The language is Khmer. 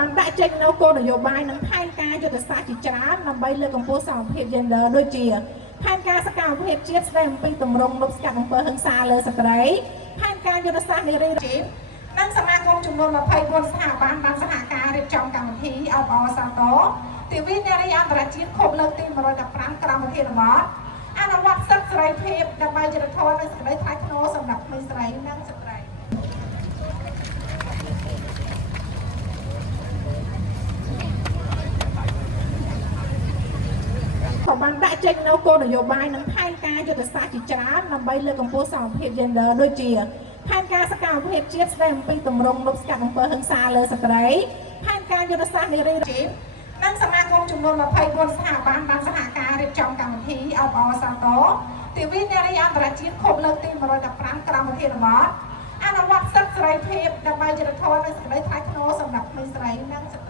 បានដាក់ចេញនៅគោលនយោបាយនិងផែនការយុទ្ធសាស្ត្រជាច្រើនដើម្បីលើកកម្ពស់សមភាព gender ដូចជាផែនការសកម្មភាពជាតិស្ដីអំពីទម្រង់លុបស្កាត់អំពើហិង្សាលើស្ត្រីផែនការយុទ្ធសាស្ត្រនារីជាតិនិងសមាគមចំនួន24ស្ថាប័នបានសហការរៀបចំកម្មវិធីអបអរសាទរទិវានារីអន្តរជាតិខួបលើកទី115ក្រមវិធានបទអនុវត្តសិទ្ធិសេរីភាពដើម្បីយុត្តិធម៌និងសេចក្តីថ្លៃថ្នូរសម្រាប់ក្មេងស្រីនិងស្ត្រីក៏បានដាក់ចេញនៅគោលនយោបាយនិងផែនការយុទ្ធសាស្ត្រជាច្រើនដើម្បីលើកកម្ពស់សមភាព gender ដូចជាផែនការសកម្មភាពជាតិស្ដីអំពីទម្រង់លុបស្កាត់អំពើហិង្សាលើស្ត្រីផែនការយុទ្ធសាស្ត្រនារីជាតិនិងសមាគមចំនួន24ស្ថាប័នបានសហការរៀបចំកម្មវិធីអបអរសាទរទិវានារីអន្តរជាតិខួបលើកទី115ក្រមវិធានបទអនុវត្តសិទ្ធិសេរីភាពដើម្បីយុត្តិធម៌និងសេចក្តីថ្លៃថ្នូរសម្រាប់ក្មេងស្រីនិងស្ត្រី